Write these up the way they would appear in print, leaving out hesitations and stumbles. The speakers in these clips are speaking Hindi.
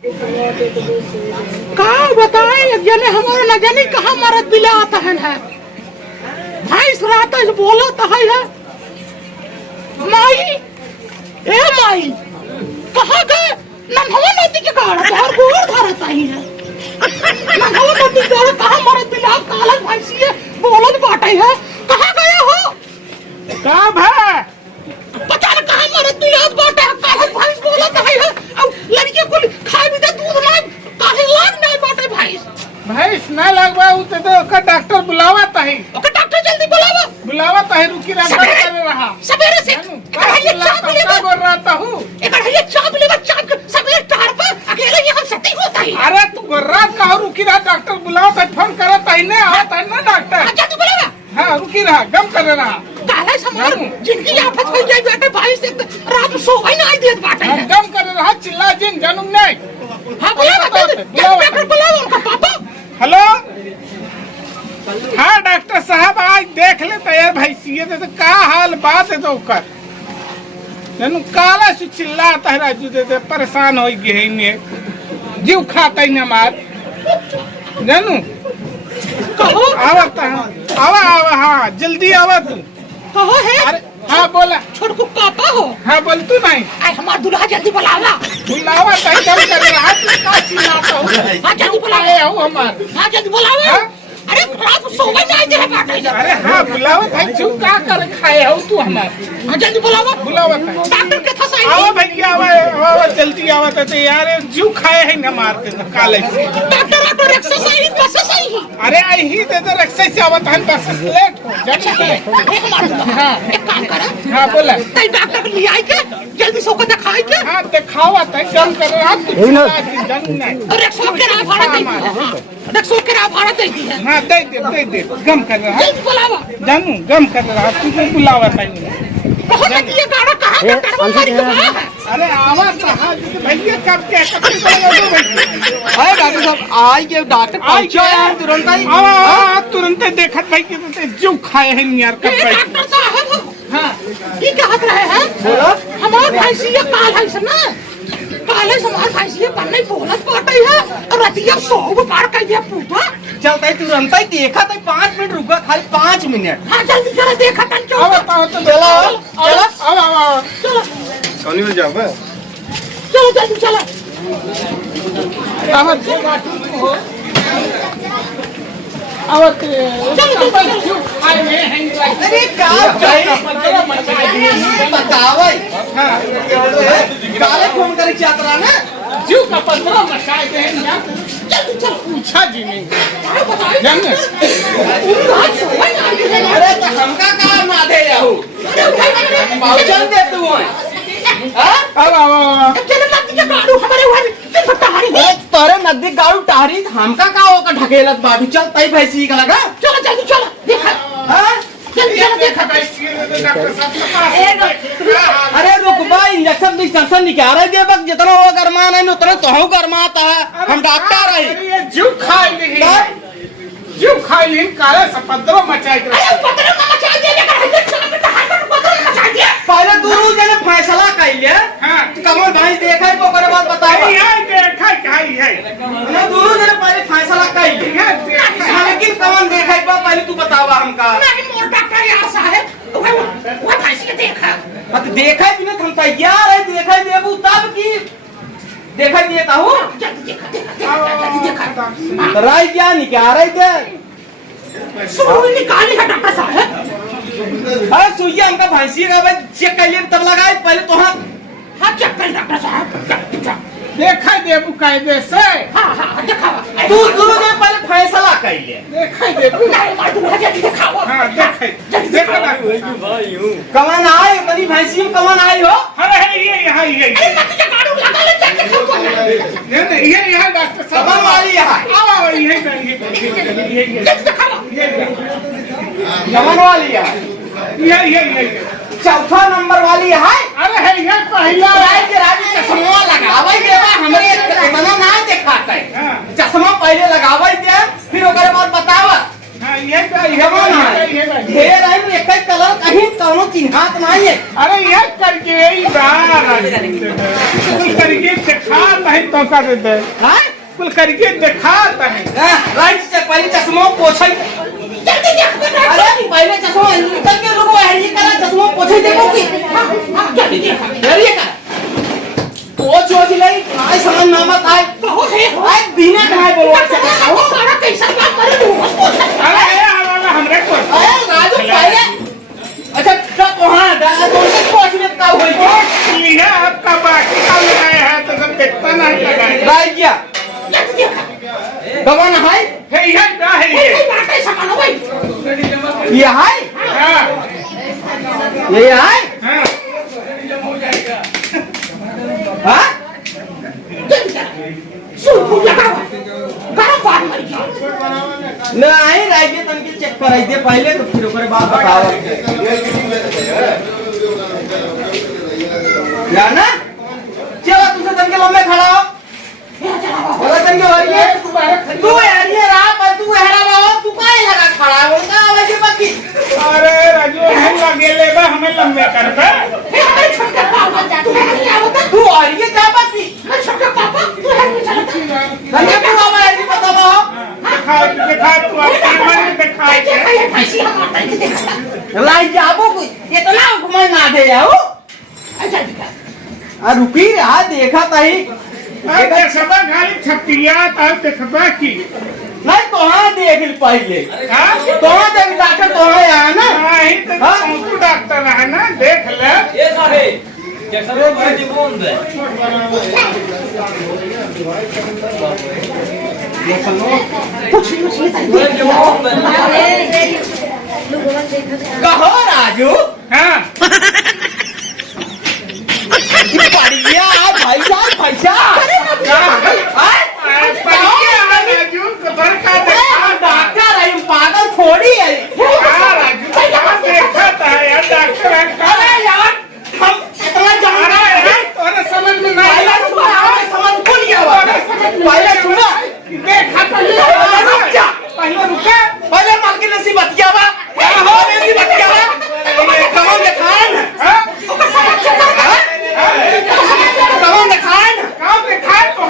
का बताए जने हमारा न जाने कहाँ मरद बिला आता है भैंस रात बोला तो है माई ए माई कहाँ गए नंगवा नदी के गाड़ा बाहर गोड़ धरता ही है नंगवा नदी के गाड़ा कहाँ मरद बिला काला भैंसी है बोलत बाटे है कहाँ गए हो कब है पता न कहाँ मरद बिला बाटे है काला भैंस बोलत है अब लड़के को खाए भी दे दूध ना काहे लाग नहीं बाटे भैंस ना लगवा उते तो का डॉक्टर बुलावा ताही ओके डॉक्टर जल्दी बुलावा ताही रुकी रहा सवेरे से ये चाप ले बोल रहा था हूँ ये चाप ले चाप सवेरे टार पर अकेले यहाँ सती होता है अरे तू रात का रुकी रहा डॉक्टर बुलावा ताही फोन करा ताही ने आता है ना डॉक्टर जल्दी बुलावा हाँ रुकी रहा गम कर रहा काला समार जिनकी आफत हो जाए बेटे बारिश से रात में सोई ना आई देत बाटे गम कर रहा चिल्ला जिन जानूं नहीं हाँ बुलावा उनका पापा हेलो हाँ डॉक्टर साहब आज देख ले तैयार भैंसिए तो का हाल बात है तो कर जानू काला से चिल्लाता है राजू दे परेशान हो गए में जीव खाता ही ना मार जानू कहो आवता आवा हाँ जल्दी आवा तू कहो है अरे हाँ बोला छोटकू पापा हो हाँ बोल तू नहीं आई हमार दूल्हा जल्दी बुलावा ताई दम कर रहा तू का चिल्लाता हो हाँ जल्दी बुलावा आए हो हमार हाँ जल्दी बुलावा अरे रात में सोई ना आई दे बाटे अरे हाँ बुलावा भाई तू का कर खाए हो तू हमार हाँ जल्दी बुलावा डॉक्टर के था सही आवा भैया आवा जल्दी आवा तो यार जीव खाए है ना मार के काले से डॉक्टर एक्सरसाइज बस सही अरे आई ही दे दे एक्सरसाइज आवत है बस लेट हो हाँ एक काम करा हाँ बोला तई डॉक्टर को ले आई के जल्दी सो को दिखाई के हाँ दिखावा तई कम कर रहा तू जंग नहीं और 100 के राह भाड़ा दे दी 100 के राह भाड़ा दे दी है हाँ दे गम कर रहा जल्दी बुलावा जानू गम कर रहा तू को बुलावा तई बहुत ये गाड़ा कहां का टरबारी के वहां है अरे आवा कहां भैया कब क्या अरे डॉक्टर साहब आई के डॉक्टर पहुंचो यार तुरंत ही आवा तुरंत देखत भाई के जो खाए हैं यार कब भाई डॉक्टर साहब हां ये क्या हाथ रहे हैं बोलो हमार भैंसी ये काल है सना काले हमार भैंसी ये बनने बोलत बाटे है और रतिया 100 बार कह दिया पूछा चलता ही तुरंत ही देखा तो 5 मिनट रुका खाली 5 मिनट हां जल्दी जरा देखा तन क्यों आवा तो चलो चलो कौन मिल जाओ चलो जल्दी चलो आवा आवत चलो आए हैं अरे का बताओ काले फोन करे चातरा ना जीव का पंद्रह मचाए दे जल्दी चलो पूछा जी नहीं क्या बताए जानने अरे तो हमका का ना दे जाओ पहुंचन दे तू अब तोरे नदी गाड़ू टहरी हमका का होकर ढकेलत बाटू चल तई भैंसी का लगा चलो जल्दी चलो देखा जल्दी चलो देखा अरे रुकबा इंजेक्शन इंजेक्शन निकाल दे बक जितना वो गरमा नहीं उतना तो हम गरमाता है हम डॉक्टर है ये जीव खाई ली काले सपद्रो मचाई पहले दूर जने फैसला कइले कमल भाई देखै तो ओकर बाद बताओ देखा काई है ना दूर जने पहले फैसला कइले लेकिन कमल देखै पहले तू बतावा हमका नहीं मोर डॉक्टर यहाँ साहब वो भैंसी के देखा मत देखै बिना हम तैयार है देखै देबू तब की देखै देता हूं जल्दी देखा राय क्या निकाल रहे थे सुई निकाली है डॉक्टर साहब अरे सुइया हमका भैंसी का भाई चेक कर लिए तब लगाए पहले तो हाँ चेक कर डॉक्टर साहब देखा देबू कायदे से हाँ दिखावा तू ने पहले फैसला कर लिए देखा देबू नहीं मार दूंगा जल्दी दिखावा हाँ देखा कमान आए तनी भैंसी में कमान आई हो अरे ये यहाँ अरे मत ये गाड़ू लगा ले जल्दी दिखावा ये यहाँ डॉक्टर साहब कमान वाली यहाँ आवा ये जल्दी दिखावा कमान वाली यहाँ ये चौथा नंबर वाली है अरे है ये पहला चश्मा लगावे देवा हमरे इतना ना दिखाता है चश्मा पहले लगावे दे फिर ओकर बाद बतावा हाँ ये कमान है ढेर है एक ही कलर कहीं कौनो चिन्हात नहीं है अरे ये करके यही बार करके दिखाता है तो का देते हाँ कुल करके दिखाता है राइट से पहले चश्मा पोछे जल्दी देख बेटा अरे पहले चश्मा निकल के लोग ये करा चश्मा पोछे देखो कि जल्दी देख ये कर वो चोज नहीं आई समझ ना मत आए कहो है आए बिना कहां बोलवा से वो सारा कैसा काम करे तू उसको अरे हमरे को अरे राजू पहले अच्छा तब वहां डाला तो उससे पोछने का होई लिया आपका बाकी काम लगाया है तो सब देखता नहीं लगाया राइट क्या जल्दी देख गवन है है ना है ये ये बात ऐसा करो भाई ये है हाँ ये है हाँ हां सुन तू लगा गरम पानी मर गया नहीं राइट तन के चेक कराई दे पहले तो फिर ओकरे बाद बताओ या ना चलो तुझे तन के लंबे खड़ा हो बोला तन के वरिए तू यार ये रहा पर तू हेरा बाबा तू काहे लगा खड़ा है बोलता आवाज बाकी अरे राजू हम लगे ले बा हमें लंबे कर दे ये हमारे छोटे पापा तू है क्या बता तू और ये क्या बाकी मैं छोटे पापा तू है नहीं चलता तन के बाबा ये बता बाबा दिखा तू अपने मन दिखाई दे ये पैसे हम आता है देखा लाई जाबो ये तो ना घुमा ना दे आओ अच्छा दिखा आ रुकी रहा देखा तही अरे सब खाली छपिया ता देखबा की नहीं तो हाँ देख ली पहले हां तो हाँ देख डॉक्टर तो हाँ आया ना नहीं तो तू डॉक्टर है ना देख ले ये साहेब कैसा बाजी बंद है कुछ कहो राजू हां बढ़िया भाई साहब राजू कबर का देखा डॉक्टर है पागल थोड़ी है राजू देखा था यार डॉक्टर अरे यार हम इतना जान रहे हैं तोरे समझ में ना पहले आया सुना हमें समझ भूल गया हुआ पहले सुना देखा पहले रुका पहले माल की नसीब बच गया बा हो नसीब बच गया बा कमन के खान हां कमन के खान काम देखा तो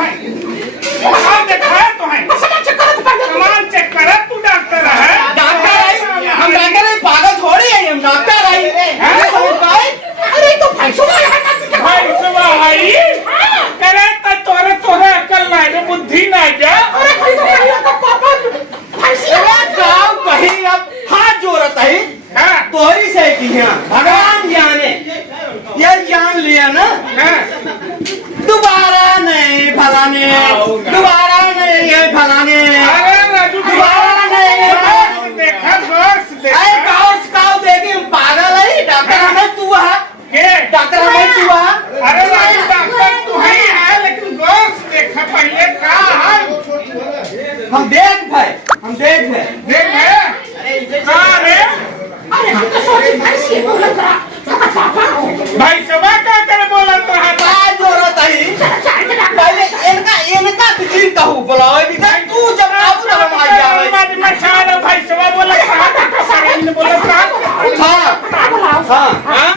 है समझ करत पड़ सामान चेक कर तू डॉक्टर है डॉक्टर है हम डॉक्टर है पागल थोड़ी है हम डॉक्टर है समझ पाए अरे तो भाई सुना है ना भाई सब आई करे त तोरे अकल नहीं रे बुद्धि नहीं जा अरे भाई तो भाई का पापा भाई से अरे गाँव कहीं अब हाथ जोड़ता है हां तोहरी से की है भगवान जाने ये जान लिया ना दोबारा नहीं फलाने दोबारा नहीं ये फलाने अरे राजू दोबारा नहीं देखा बस अरे देखा काउस काउ देखे पागल है डॉक्टर हमें तू है के डॉक्टर हमें तू है अरे राजू डॉक्टर तू है लेकिन बस देखा पहले का है हम देख भाई हम देख है देख का रे अरे हम तो सोचे भाई से बोल रहा पापा हो भाई सब